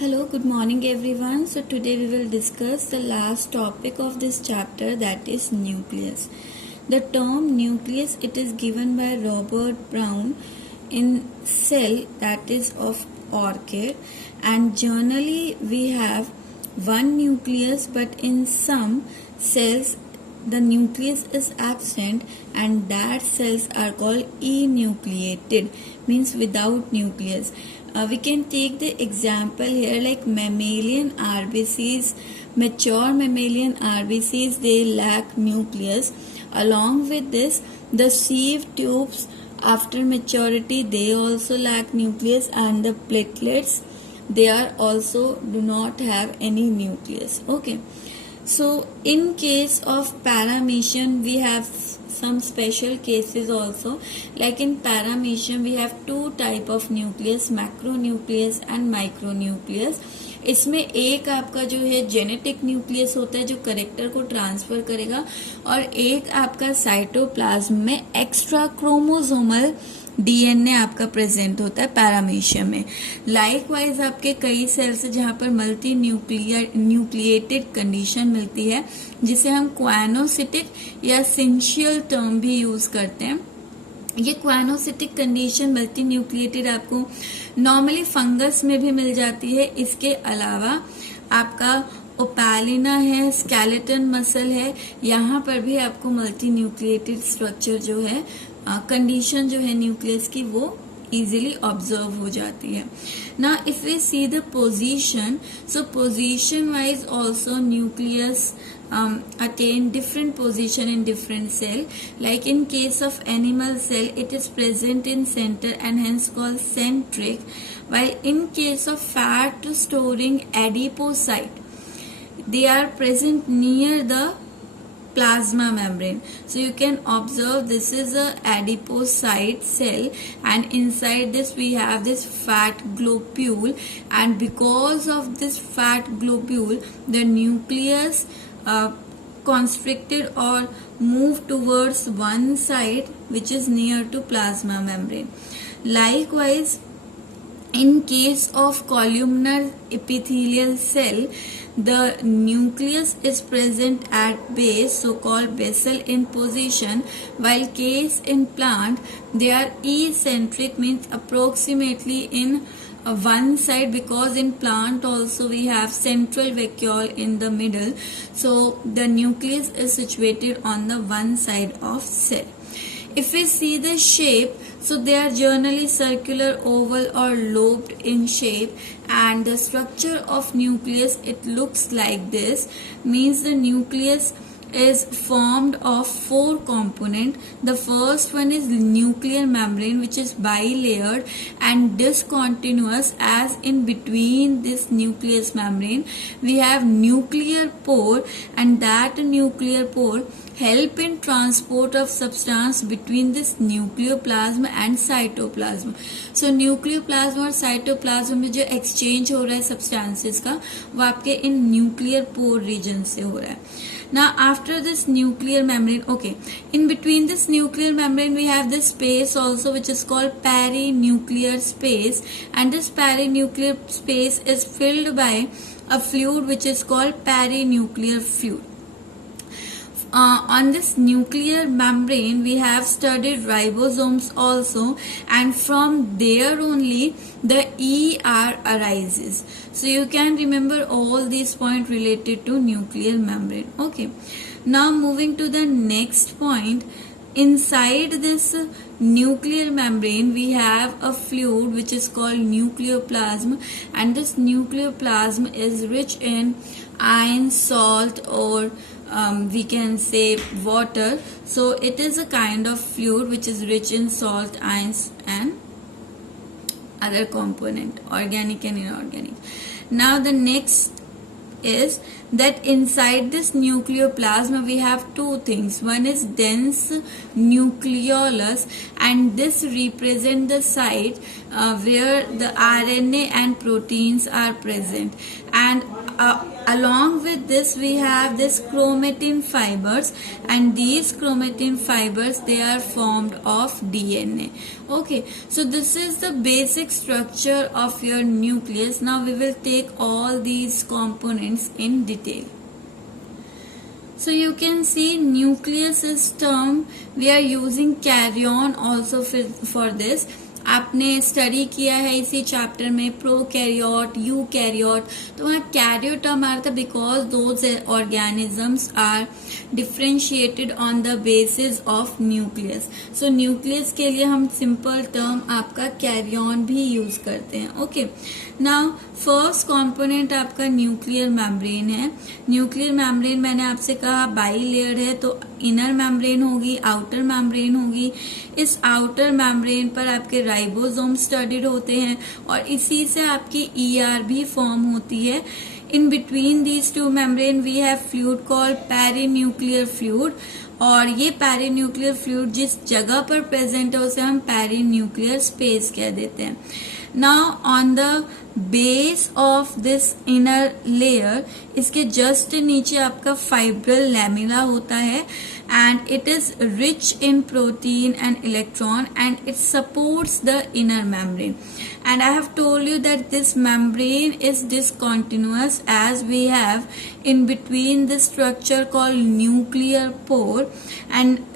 Hello, good morning everyone. So today we will discuss the last topic of this chapter, that is nucleus. The term nucleus, it is given by Robert Brown in Cell, that is of orchid, and generally we have one nucleus, but in some cells the nucleus is absent and that cells are called enucleated, means without nucleus. We can take the example here like mammalian RBCs, mature mammalian RBCs, they lack nucleus. Along with this, the sieve tubes after maturity, they also lack nucleus, and the platelets, they are also do not have any nucleus. Okay. So in case of paramecium, we have some special cases also. Like in paramecium, we have two type of nucleus, macronucleus and micronucleus. इसमें एक आपका जो है genetic nucleus होता है जो character को transfer करेगा, और एक आपका साइटोप्लाज्म में एक्स्ट्रा क्रोमोसोमल डीएनए आपका प्रेजेंट होता है पैरामीशियम में. लाइकवाइज आपके कई सेल्स जहां पर मल्टी न्यूक्लिएटेड कंडीशन मिलती है, जिसे हम क्वानोसिटिक या सिंशियल टर्म भी यूज करते हैं. ये क्वानोसिटिक कंडीशन मल्टी न्यूक्लिएटेड आपको नॉर्मली फंगस में भी मिल जाती है. इसके अलावा आपका ओपालिना है, स्केलेटन मसल है, यहाँ पर भी आपको मल्टी न्यूक्लिएटेड स्ट्रक्चर जो है कंडीशन जो है न्यूक्लियस की वो easily observe हो जाती है. Now if we see the position, so position wise also nucleus attain different position in different cell. Like in case of animal cell, it is present in center and hence called centric, while in case of fat storing adipocyte, they are present near the plasma membrane. So you can observe this is a adipocyte cell, and inside this we have this fat globule, and because of this fat globule the nucleus constricted or moved towards one side which is near to plasma membrane. Likewise, in case of columnar epithelial cell, the nucleus is present at base, so called basal in position, while case in plant they are eccentric, means approximately in one side, because in plant also we have central vacuole in the middle, so the nucleus is situated on the one side of cell. If we see the shape, so they are generally circular, oval or lobed in shape, and the structure of nucleus, it looks like this, means the nucleus is formed of four components. The first one is nuclear membrane, which is bilayered and discontinuous, as in between this nucleus membrane we have nuclear pore, and that nuclear pore help in transport of substance between this nucleoplasm and cytoplasm. So nucleoplasm और cytoplasm में जो exchange हो रहा है substances का, वो आपके in nuclear pore region से हो रहा है. Now after this nuclear membrane, okay, in between this nuclear membrane we have this space also which is called perinuclear space, and this perinuclear space is filled by a fluid which is called perinuclear fluid. On this nuclear membrane we have studied ribosomes also, and from there only the ER arises. So you can remember all these points related to nuclear membrane. Okay, now moving to the next point. Inside this nuclear membrane we have a fluid which is called nucleoplasm, and this nucleoplasm is rich in iron, salt, or we can say water. So it is a kind of fluid which is rich in salt, ions and other component, organic and inorganic. Now the next is that inside this nucleoplasm we have two things. One is dense nucleolus, and this represent the site where the RNA and proteins are present, and along with this we have this chromatin fibers, and these chromatin fibers, they are formed of DNA. Okay, so this is the basic structure of your nucleus. Now we will take all these components in detail. So you can see nucleus is term, we are using carrion also for this. आपने study किया है इसी chapter में prokaryote, eukaryote, तो वहाँ Cairo term आ रहा था because those organisms are differentiated on the basis of nucleus. So nucleus के लिए हम सिंपल टर्म आपका कैरियन भी यूज करते हैं. ओके, नाउ फर्स्ट कंपोनेंट आपका न्यूक्लियर मेम्ब्रेन है. न्यूक्लियर मेम्ब्रेन मैंने आपसे कहा बाई लेयर है, तो इनर मेम्ब्रेन होगी, आउटर मेम्ब्रेन होगी. इस आउटर मेम्ब्रेन पर आपके राइबोसोम स्टडीड होते हैं और इसी से आपकी ER भी फॉर्म होती है. In between these two membrane we have fluid called perinuclear fluid, और ये पेरीन्यूक्लियर फ्लूइड जिस जगह पर प्रेजेंट है उसे हम पेरीन्यूक्लियर स्पेस कह देते हैं. Now on the base of this inner layer, इसके just नीचे आपका fibril lamella होता है, and it is rich in protein and electron, and it supports the inner membrane. And I have told you that this membrane is discontinuous, as we have in between this structure called nuclear pore, and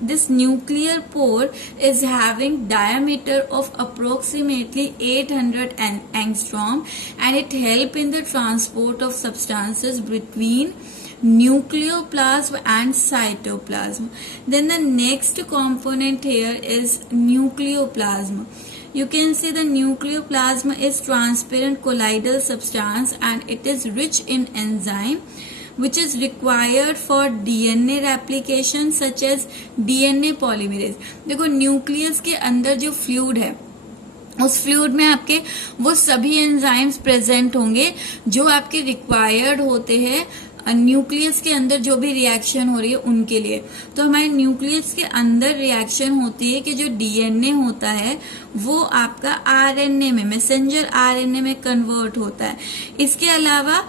this nuclear pore is having diameter of approximately 800 angstrom, and it help in the transport of substances between nucleoplasm and cytoplasm. Then the next component here is nucleoplasm. You can see the nucleoplasm is transparent colloidal substance, and it is rich in enzyme which is required for DNA replication such as DNA polymerase. देखो nucleus के अंदर जो fluid है उस fluid में आपके वो सभी एंजाइम्स प्रेजेंट होंगे जो आपके रिक्वायर्ड होते हैं न्यूक्लियस के अंदर जो भी रिएक्शन हो रही है उनके लिए. तो हमारे न्यूक्लियस के अंदर रिएक्शन होती है कि जो DNA होता है वो आपका RNA में, मैसेंजर RNA में कन्वर्ट होता है. इसके अलावा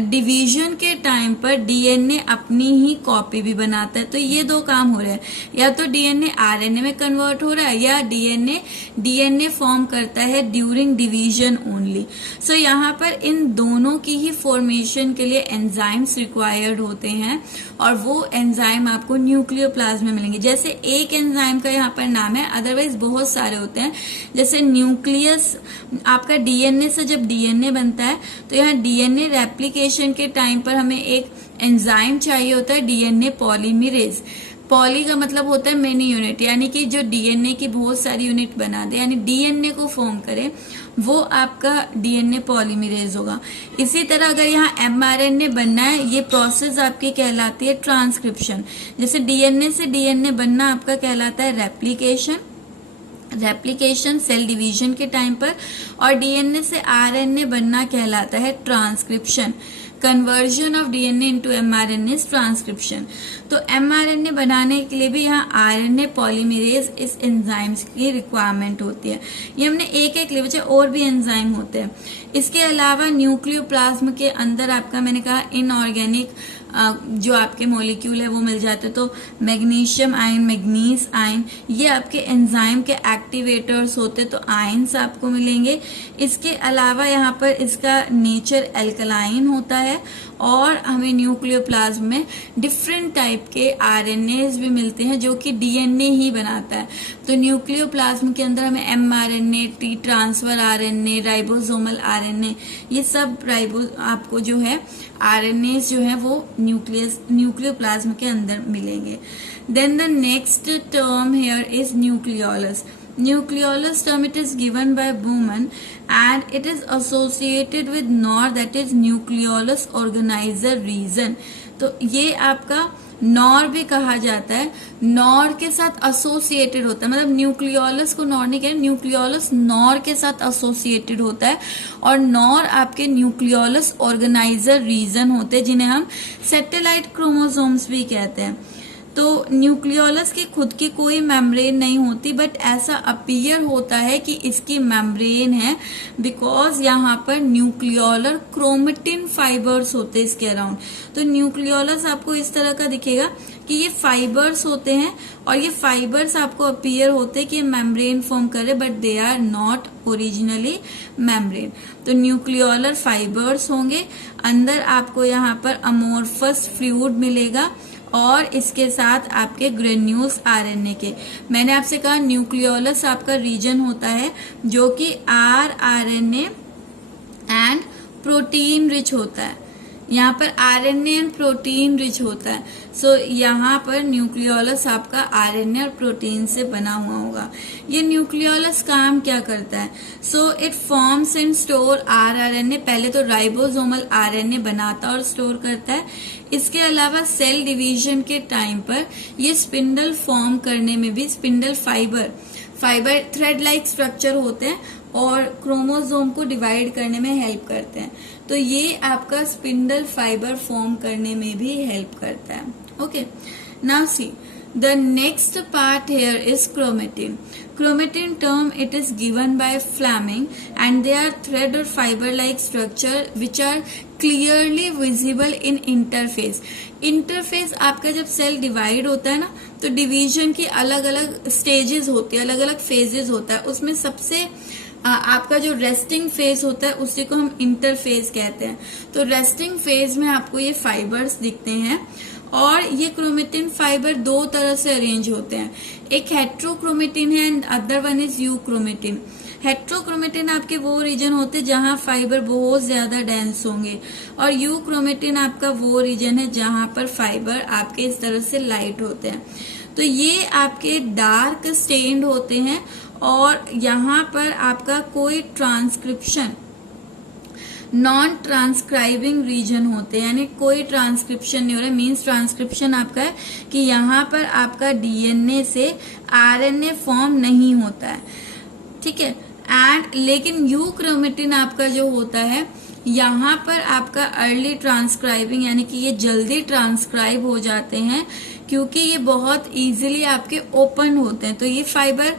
डिवीजन के टाइम पर DNA अपनी ही कॉपी भी बनाता है. तो ये दो काम हो रहे हैं, या तो DNA RNA में कन्वर्ट हो रहा है या DNA फॉर्म करता है ड्यूरिंग डिवीजन ओनली. सो यहाँ पर इन दोनों की ही फॉर्मेशन के लिए एंजाइम्स रिक्वायर्ड होते हैं, और वो एंजाइम आपको न्यूक्लियोप्लाज्म में मिलेंगे. जैसे एक एंजाइम का यहाँ पर नाम है, अदरवाइज बहुत सारे होते हैं. जैसे न्यूक्लियस आपका DNA से जब DNA बनता है तो यहाँ DNA रेप्लिकेशन के टाइम पर हमें एक एंजाइम चाहिए होता है DNA पॉलीमरेज. पॉली का मतलब होता है मेनी यूनिट, यानी कि जो DNA की बहुत सारी यूनिट बना दे, यानी DNA को फॉर्म करे, वो आपका DNA पॉलीमरेज होगा. इसी तरह अगर यहाँ mRNA बनना है, ये प्रोसेस आपकी कहलाती है ट्रांसक्रिप्शन. जैसे DNA से DNA बनना आपका कहलाता है रेप्लिकेशन सेल डिवीजन के टाइम पर, और DNA से RNA बनना कहलाता है transcription. Conversion of DNA into mRNA is transcription. तो mRNA बनाने के लिए भी यहाँ RNA पॉलीमरेज इस एंजाइम्स की रिक्वायरमेंट होती है. ये हमने एक एक ले बच्चे, और भी एंजाइम होते हैं. इसके अलावा न्यूक्लियोप्लाज्म के अंदर आपका मैंने कहा इनऑर्गेनिक जो आपके मॉलिक्यूल है वो मिल जाते हैं. तो मैग्नीशियम आयन, मैग्नीज आयन, ये आपके एंजाइम के एक्टिवेटर्स होते हैं, तो आयन्स आपको मिलेंगे. इसके अलावा यहाँ पर इसका नेचर एल्कलाइन होता है, और हमें न्यूक्लियोप्लाज्म में डिफरेंट टाइप के RNAs भी मिलते हैं जो कि DNA ही बनाता है. तो न्यूक्लियोप्लाज्म के अंदर हमें mRNA, T transfer RNA, ribosomal RNA, ये सब आपको जो है RNAs जो है वो न्यूक्लियोप्लाज्म के अंदर मिलेंगे. Then the next term here is nucleolus. Nucleolus term, it is given by Bowman, and it is associated with NOR, that is nucleolus organizer region. तो ये आपका NOR भी कहा जाता है. NOR के साथ एसोसिएटेड होता है, मतलब न्यूक्लियोलस को NOR नहीं कहते, न्यूक्लियोलस NOR के साथ एसोसिएटेड होता है, और NOR आपके न्यूक्लियोलस ऑर्गेनाइजर रीजन होते हैं जिन्हें हम सैटेलाइट क्रोमोसोम्स भी कहते हैं. तो न्यूक्लियोलस की खुद की कोई मेम्ब्रेन नहीं होती, बट ऐसा अपीयर होता है कि इसकी मेम्ब्रेन है, बिकॉज यहाँ पर न्यूक्लियोलर क्रोमेटिन फाइबर्स होते हैं इसके अराउंड। तो न्यूक्लियोलस आपको इस तरह का दिखेगा कि ये फाइबर्स होते हैं, और ये फाइबर्स आपको अपीयर होते हैं कि मेम्ब्रेन फॉर्म करे, but they are not originally membrane. तो न्यूक्लियोलर फाइबर्स होंगे, अंदर आपको यहाँ पर अमोर्फस फ्लूइड मिलेगा, और इसके साथ आपके ग्रेन्यूल्स आरएनए के। मैंने आपसे कहा न्यूक्लियोलस आपका रीजन होता है जो कि आरएनए एंड प्रोटीन रिच होता है। यहाँ पर आरएनए एंड प्रोटीन रिच होता है। सो यहाँ पर न्यूक्लियोलस आपका आरएनए और प्रोटीन से बना हुआ होगा। ये न्यूक्लियोलस काम क्या करता है? So it forms and store RNA. पहले तो राइबोसोमल आरएनए बनाता और स्टोर करता है। इसके अलावा सेल डिवीजन के टाइम पर ये स्पिंडल फॉर्म करने में भी, spindle fibre thread like structure होते हैं और क्रोमोसोम को डिवाइड करने में हेल्प करते हैं। तो ये आपका स्पिंडल फाइबर फॉर्म करने में भी हेल्प करता है। Okay, now see the next part here is chromatin. Chromatin term, it is given by Fleming, and they are thread or fiber like structure which are clearly visible in interphase. Interface आपका जब cell divide होता है ना, तो division की अलग अलग stages होती है, अलग अलग फेजेस होता है। उसमें सबसे आपका जो रेस्टिंग फेज होता है उसी को हम इंटरफेज कहते हैं। तो रेस्टिंग फेज में आपको ये फाइबर्स दिखते हैं, और ये क्रोमेटिन फाइबर दो तरह से अरेंज होते हैं। एक हेट्रोक्रोमेटिन है and other one is euchromatin. Heterochromatin आपके वो रीजन होते हैं जहां फाइबर बहुत ज्यादा डेंस होंगे, और यूक्रोमेटिन आपका वो रीजन है जहां पर फाइबर आपके इस तरह से लाइट होते हैं। तो ये आपके डार्क स्टेन्ड होते हैं, और यहाँ पर आपका कोई ट्रांसक्रिप्शन, नॉन ट्रांसक्राइबिंग रीजन होते हैं, यानी कोई ट्रांसक्रिप्शन नहीं हो रहा है। मीन्स ट्रांसक्रिप्शन आपका है कि यहाँ पर आपका डीएनए से आरएनए फॉर्म नहीं होता है, ठीक है। एंड लेकिन यूक्रोमेटिन आपका जो होता है, यहाँ पर आपका अर्ली ट्रांसक्राइबिंग, यानी कि ये जल्दी ट्रांसक्राइब हो जाते हैं क्योंकि ये बहुत इजीली आपके ओपन होते हैं। तो ये फाइबर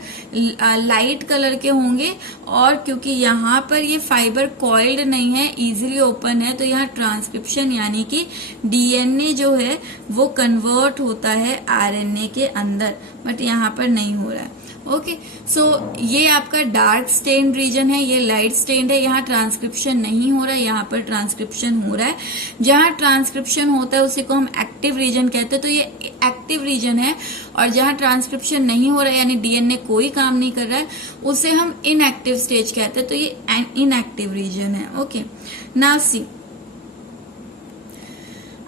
लाइट कलर के होंगे, और क्योंकि यहाँ पर ये फाइबर कॉइल्ड नहीं है, इजीली ओपन है, तो यहाँ ट्रांसक्रिप्शन यानी कि डीएनए जो है वो कन्वर्ट होता है आरएनए के अंदर, बट यहाँ पर नहीं हो रहा है। ओके, सो ये आपका डार्क स्टेन्ड रीजन है, ये लाइट स्टेन्ड है। यहाँ ट्रांसक्रिप्शन नहीं हो रहा है, यहाँ पर ट्रांसक्रिप्शन हो रहा है। जहाँ ट्रांसक्रिप्शन होता है उसी को हम एक्टिव रीजन कहते हैं। तो ये एक्टिव रीजन है, और जहाँ ट्रांसक्रिप्शन नहीं हो रहा है यानी डीएनए कोई काम नहीं कर रहा है, उसे हम इनएक्टिव स्टेज कहते हैं। तो ये इनएक्टिव रीजन है। ओके, नाउ सी,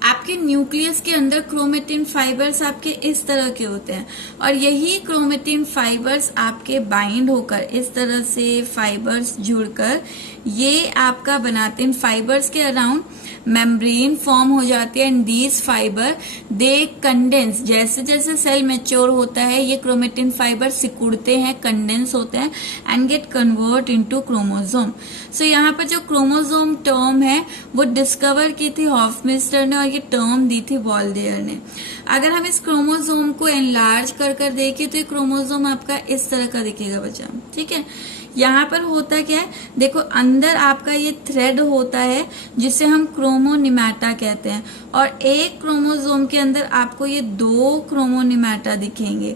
आपके न्यूक्लियस के अंदर क्रोमेटिन फाइबर्स आपके इस तरह के होते हैं, और यही क्रोमेटिन फाइबर्स आपके बाइंड होकर, इस तरह से फाइबर्स जुड़कर ये आपका बनाते हैं। फाइबर्स के अराउंड मेम्ब्रेन फॉर्म हो जाती है, and these fibre they condense. जैसे जैसे सेल मैच्योर होता है ये क्रोमेटिन फाइबर सिकुड़ते हैं, कंडेंस होते हैं, and get convert into chromosome. So यहाँ पर जो क्रोमोसोम टर्म है वो डिस्कवर की थी हॉफमिस्टर ने, और ये टर्म दी थी वॉल्डेयर ने। अगर हम इस क्रोमोसोम को एनलार्ज कर कर देखें तो ये क्रोमोसोम आपका इस तरह का दिखेगा बच्चा, ठीक है। यहाँ पर होता क्या है, देखो अंदर आपका ये थ्रेड होता है जिसे हम क्रोमोनिमेटा कहते हैं, और एक क्रोमोसोम के अंदर आपको ये दो क्रोमोनिमेटा दिखेंगे।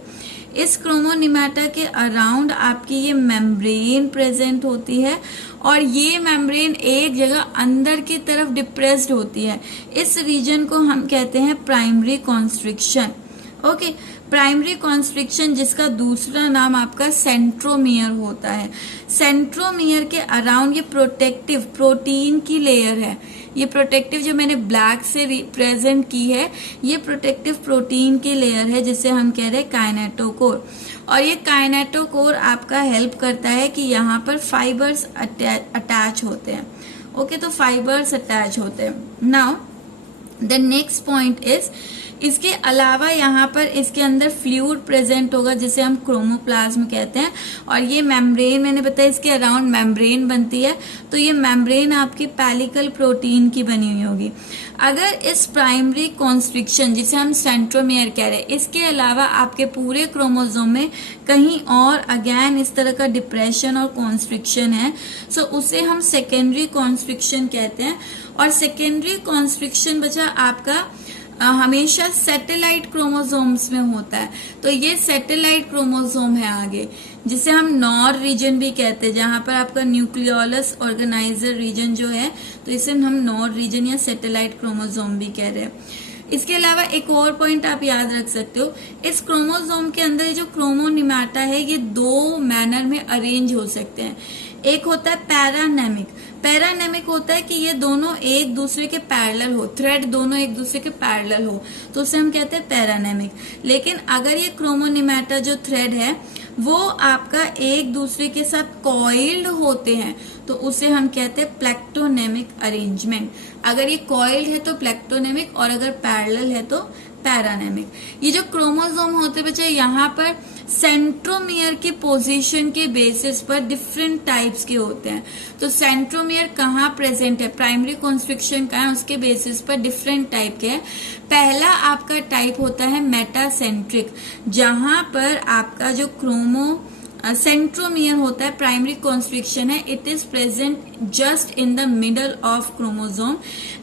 इस क्रोमोनिमेटा के अराउंड आपकी ये मेम्ब्रेन प्रेजेंट होती है, और ये मेम्ब्रेन एक जगह अंदर की तरफ डिप्रेस्ड होती है। इस रीजन को हम कहते हैं primary constriction. Okay, primary constriction जिसका दूसरा नाम आपका सेंट्रोमियर होता है। सेंट्रोमियर के अराउंड ये प्रोटेक्टिव प्रोटीन की लेयर है। ये प्रोटेक्टिव जो मैंने ब्लैक से रिप्रेजेंट की है, ये प्रोटेक्टिव प्रोटीन की लेयर है जिसे हम कह रहे हैं काइनेटोकोर। और ये काइनेटोकोर आपका हेल्प करता है कि यहाँ पर फाइबर्स अटैच होते हैं। ओके, तो फाइबर्स अटैच होते हैं। Now the next point is, इसके अलावा यहाँ पर इसके अंदर फ्लूइड प्रेजेंट होगा जिसे हम क्रोमोप्लाज्म कहते हैं, और ये मेम्ब्रेन, मैंने बताया इसके अराउंड मेम्ब्रेन बनती है, तो ये मेम्ब्रेन आपकी पेलिकल प्रोटीन की बनी हुई होगी। अगर इस प्राइमरी कॉन्स्ट्रिक्शन जिसे हम सेंट्रोमियर कह रहे हैं, इसके अलावा आपके पूरे क्रोमोसोम में कहीं और अगेन इस तरह का डिप्रेशन और कॉन्स्ट्रिक्शन है, सो उसे हम सेकेंडरी कॉन्स्ट्रिक्शन कहते हैं। और सेकेंडरी कॉन्स्ट्रिक्शन बचा आपका हमेशा सैटेलाइट क्रोमोसोम्स में होता है, तो ये सैटेलाइट क्रोमोसोम है आगे, जिसे हम नॉर रीजन भी कहते हैं, जहां पर आपका न्यूक्लियोलस ऑर्गेनाइजर रीजन जो है, तो इसे हम नॉर रीजन या सैटेलाइट क्रोमोसोम भी कह रहे हैं। इसके अलावा एक और पॉइंट आप याद रख सकते हो, इस क्रोमोसोम के अंदर जो क्रोमोनिमाटा है ये दो मैनर में अरेंज हो सकते हैं। एक होता है पैरानेमिक, पैरानेमिक होता है कि ये दोनों एक दूसरे के पैरेलल हो, थ्रेड दोनों एक दूसरे के पैरेलल हो, तो उसे हम कहते हैं पैरानेमिक। लेकिन अगर ये क्रोमोनिमाटा जो थ्रेड है वो आपका एक दूसरे के साथ कॉइल्ड होते हैं, तो उसे हम कहते हैं प्लेक्टोनेमिक अरेंजमेंट। अगर ये कॉइल्ड है तो प्लेक्टोनेमिक, और अगर पैरेलल है तो पैरानेमिक। ये जो क्रोमोसोम होते बच्चे, यहाँ पर सेंट्रोमियर की पोजीशन के बेसिस पर डिफरेंट टाइप्स के होते हैं। तो सेंट्रोमियर कहाँ प्रेजेंट है, प्राइमरी कॉन्स्ट्रिक्शन कहाँ है, उसके बेसिस पर डिफरेंट टाइप के हैं। पहला आपका टाइप होता है मेटासेंट्रिक, जहां पर आपका जो सेंट्रोमियर होता है, प्राइमरी कॉन्स्ट्रिक्शन है, it is present just in the middle of chromosome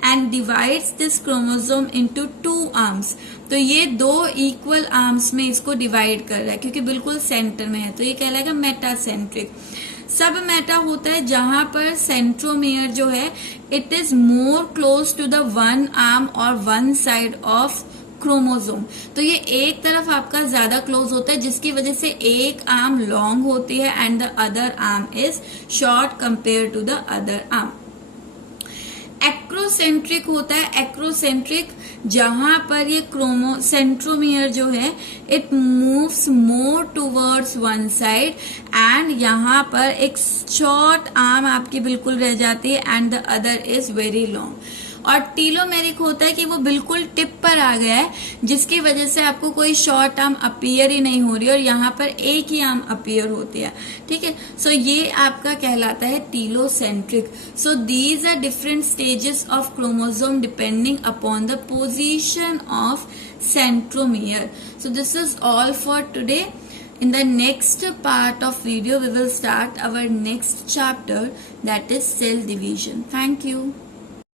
and divides this chromosome into 2 arms. तो ये 2 इक्वल आर्म्स में इसको डिवाइड कर रहा है क्योंकि बिल्कुल सेंटर में है, तो ये कहलाएगा मेटासेंट्रिक। सब मेटा होता है जहां पर सेंट्रोमियर जो है it is more close to the one arm और वन साइड ऑफ क्रोमोसोम, तो ये एक तरफ आपका ज्यादा क्लोज होता है जिसकी वजह से एक आर्म लॉन्ग होती है and the other arm is short compare to the other arm. Acrocentric होता है, एक्रोसेंट्रिक जहां पर ये सेंट्रोमियर जो है it moves more towards one side and यहाँ पर एक शॉर्ट आर्म आपकी बिल्कुल रह जाती है and the other is very long. और टीलोमेरिक होता है कि वो बिल्कुल टिप पर आ गया है जिसकी वजह से आपको कोई शॉर्ट आर्म अपीयर ही नहीं हो रही और यहाँ पर एक ही आर्म अपीयर होती है, ठीक है। सो ये आपका कहलाता है telocentric. So these are different stages of chromosome depending upon the position of centromere. So this is all for today. In the next part of video we will start our next chapter, that is cell division. Thank you.